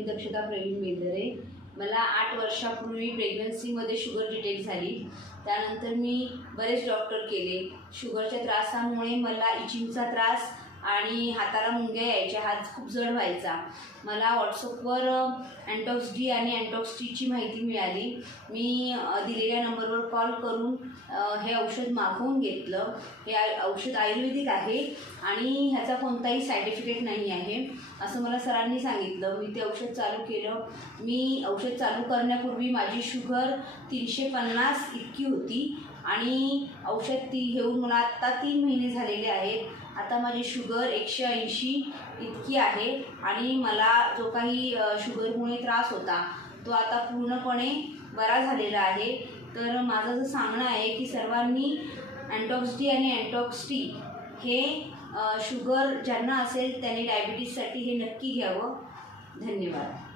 मी दक्षता प्रवीण बेंदरे। मला 8 वर्षापूर्वी प्रेग्नन्सीमध्ये शुगर डिटेक्ट झाली। त्यानंतर मी बरेच डॉक्टर केले। शुगरच्या त्रासामुळे मला इचिंगचा त्रास आणि हाताला मुंग्या यायच्या, हात खूप जड व्हायचा। मला व्हॉट्सअपवर अँटॉक्स डी आणि अँटॉक्स टीची माहिती मिळाली। मी दिलेल्या नंबरवर कॉल करून हे औषध मागवून घेतलं। हे औषध आयुर्वेदिक आहे आणि ह्याचा कोणताही साईड इफेक्ट नाही आहे असं मला सरांनी सांगितलं। मी ते औषध चालू केलं। मी औषध चालू करण्यापूर्वी माझी शुगर 350 इतकी होती आणि औषध घेऊन मला आत्ता 3 महिने झालेले आहेत। आता माझी शुगर 180 इतकी आहे आणि मला जो काही शुगरमुळे त्रास होता तो आता पूर्णपणे बरा झालेला आहे। तर माझं असं सांगणं आहे की सर्वांनी अँटॉक्स डी आणि अँटॉक्स टी हे शुगर ज्यांना असेल त्यांनी डायबिटीजसाठी हे नक्की घ्यावं। धन्यवाद।